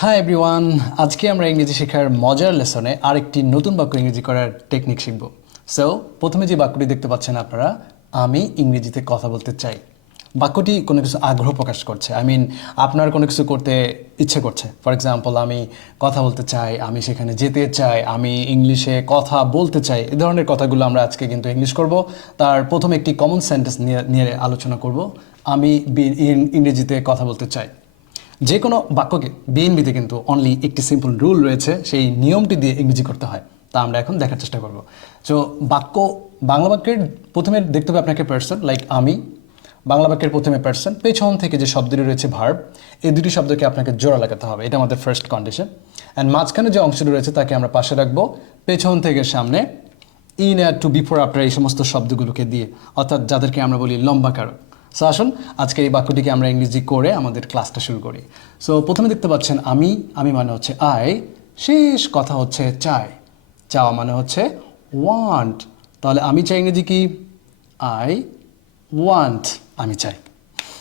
Hi everyone আজকে আমরা ইংরেজি শেখার মজার লেসনে আরেকটি নতুন বাক্য ইংরেজি করার টেকনিক শিখব। সো প্রথমে যে বাক্যটি দেখতে পাচ্ছেন আপনারা, আমি ইংরেজিতে কথা বলতে চাই। বাক্যটি কোনো কিছু আগ্রহ প্রকাশ করছে। আই মিন আপনার কোনো কিছু করতে ইচ্ছে করছে। ফর এক্সাম্পল আমি কথা বলতে চাই, আমি সেখানে যেতে চাই, আমি ইংলিশে কথা বলতে চাই। এ ধরনের কথাগুলো আমরা আজকে কিন্তু ইংলিশ করব। তার প্রথম একটি কমন সেন্টেন্স নিয়ে নিয়ে আলোচনা করব। আমি ইংরেজিতে কথা বলতে চাই। যে কোনো বাক্যকে বিএনবিতে কিন্তু অনলি একটি সিম্পল রুল রয়েছে, সেই নিয়মটি দিয়ে ইংরেজি করতে হয়। তা আমরা এখন দেখার চেষ্টা করব। তো বাক্য বাংলা বাক্যের প্রথমে দেখতে হবে আপনাকে পার্সন লাইক আমি। বাংলা বাক্যের প্রথমে পার্সন পেছন থেকে যে শব্দটি রয়েছে ভার্ব এই দুটি শব্দকে আপনাকে জোড়া লাগাতে হবে। এটা আমাদের ফার্স্ট কন্ডিশন অ্যান্ড মাঝখানে যে অংশটি রয়েছে, তাকে আমরা পাশে রাখব। পেছন থেকে সামনে in add to before after এই সমস্ত শব্দগুলোকে দিয়ে। অর্থাৎ যাদেরকে আমরা বলি লম্বা কারক সো আসুন আজকে এই বাক্যটিকে আমরা ইংরেজি করে আমাদের ক্লাসটা শুরু করি। সো প্রথমে দেখতে পাচ্ছেন আমি আমি মানে হচ্ছে আই শেষ কথা হচ্ছে চাই। চাওয়া মানে হচ্ছে ওয়ান্ট তাহলে আমি চাই ইংরেজি কি? আই ওয়ান্ট আমি চাই।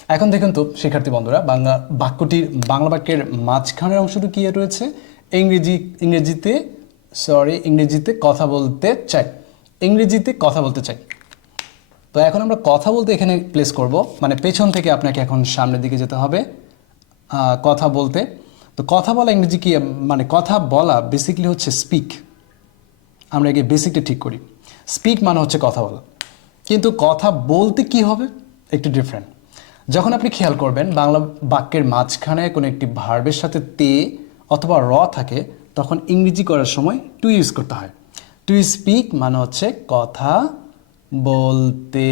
এখন দেখুন তো, শিক্ষার্থী বন্ধুরা, বাংলা বাক্যটির, বাংলা বাক্যের মাঝখানের অংশটি কী রয়েছে? ইংরেজি, ইংরেজিতে সরি ইংরেজিতে কথা বলতে চাই। ইংরেজিতে কথা বলতে চাই। তো এখন আমরা কথা বলতে এখানে প্লেস করব। মানে পেছন থেকে আপনাকে এখন সামনের দিকে যেতে হবে। কথা বলতে। তো কথা বলা ইংরেজি কি মানে কথা বলা বেসিক্যালি হচ্ছে স্পিক আমরা একে বেসিকটা ঠিক করি। স্পিক মানে হচ্ছে কথা বলা। কিন্তু কথা বলতে কি হবে? একটু ডিফারেন্ট যখন আপনি খেয়াল করবেন, বাংলা বাক্যের মাঝখানে কোনো একটি ভার্বের সাথে তে অথবা র থাকে, তখন ইংরেজি করার সময় টু ইউজ করতে হয়। টু স্পিক মানে হচ্ছে কথা বলতে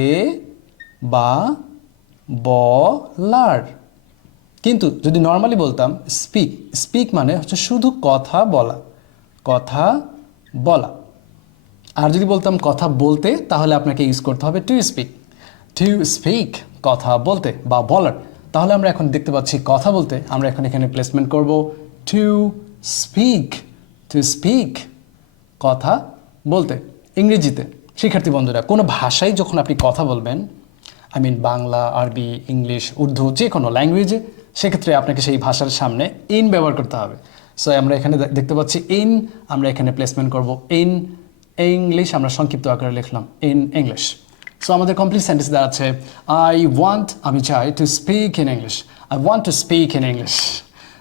বা বলার। কিন্তু যদি নর্মালি বলতাম স্পিক স্পিক মানে হচ্ছে শুধু কথা বলা কথা বলা। আর যদি বলতাম কথা বলতে, তাহলে আপনাকে ইউজ করতে হবে টু স্পিক টু স্পিক কথা বলতে বা বলার। তাহলে আমরা এখন দেখতে পাচ্ছি কথা বলতে, আমরা এখন এখানে প্লেসমেন্ট করব টু স্পিক টু স্পিক কথা বলতে। ইংরেজিতে। শিক্ষার্থী বন্ধুরা, কোনো ভাষায় যখন আপনি কথা বলবেন আই মিন বাংলা, আরবি, ইংলিশ, উর্দু, যে কোনো ল্যাঙ্গুয়েজে সেক্ষেত্রে আপনাকে সেই ভাষার সামনে ইন ব্যবহার করতে হবে। সো আমরা এখানে দেখতে পাচ্ছি ইন আমরা এখানে প্লেসমেন্ট করব ইন ইংলিশ আমরা সংক্ষিপ্ত আকারে লিখলাম ইন ইংলিশ সো আমাদের কমপ্লিট সেন্টেন্স দাঁড়াচ্ছে আই ওয়ান্ট আমি চাই to speak in English I want to speak in English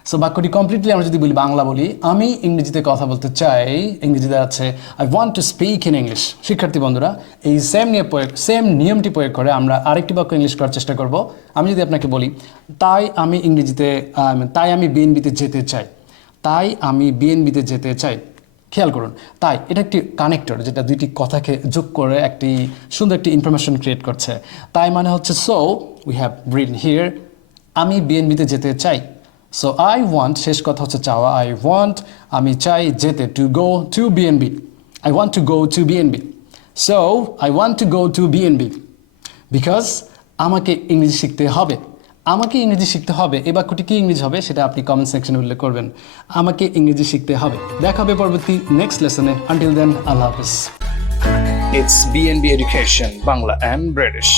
so বাক্যটি কমপ্লিটলি আমরা যদি বলি বাংলা বলি, আমি ইংরেজিতে কথা বলতে চাই ইংরেজিতে আছে I want to speak in English শিক্ষার্থী বন্ধুরা, এই সেম নিয়ে প্রয়োগ সেম নিয়মটি প্রয়োগ করে আমরা আরেকটি বাক্য ইংলিশ করার চেষ্টা করব। আমি যদি আপনাকে বলি, তাই আমি ইংরেজিতে তাই আমি বিএনবিতে যেতে চাই। তাই আমি বিএনবিতে যেতে চাই। খেয়াল করুন, তাই, এটা একটি কানেক্টর যেটা দুইটি কথাকে যোগ করে একটি সুন্দর একটি ইনফরমেশন ক্রিয়েট করছে। তাই মানে হচ্ছে so we have read here আমি বিএনবিতে যেতে চাই। সো আই ওয়ান্ট শেষ কথা হচ্ছে চাওয়া আই ওয়ান্ট আমি চাই যেতে to go to BNB I want to go to BNB so I want to go to BNB because আমাকে ইংরেজি শিখতে হবে। আমাকে ইংরেজি শিখতে হবে এই বাক্যটি কি ইংরেজি হবে সেটা আপনি কমেন্ট সেকশনে উল্লেখ করবেন। আমাকে ইংরেজি শিখতে হবে। দেখা হবে পরবর্তী নেক্সট লেসনে আনটিল দেন আল্লাহ হাফিজ। It's BNB Education, Bangla and British.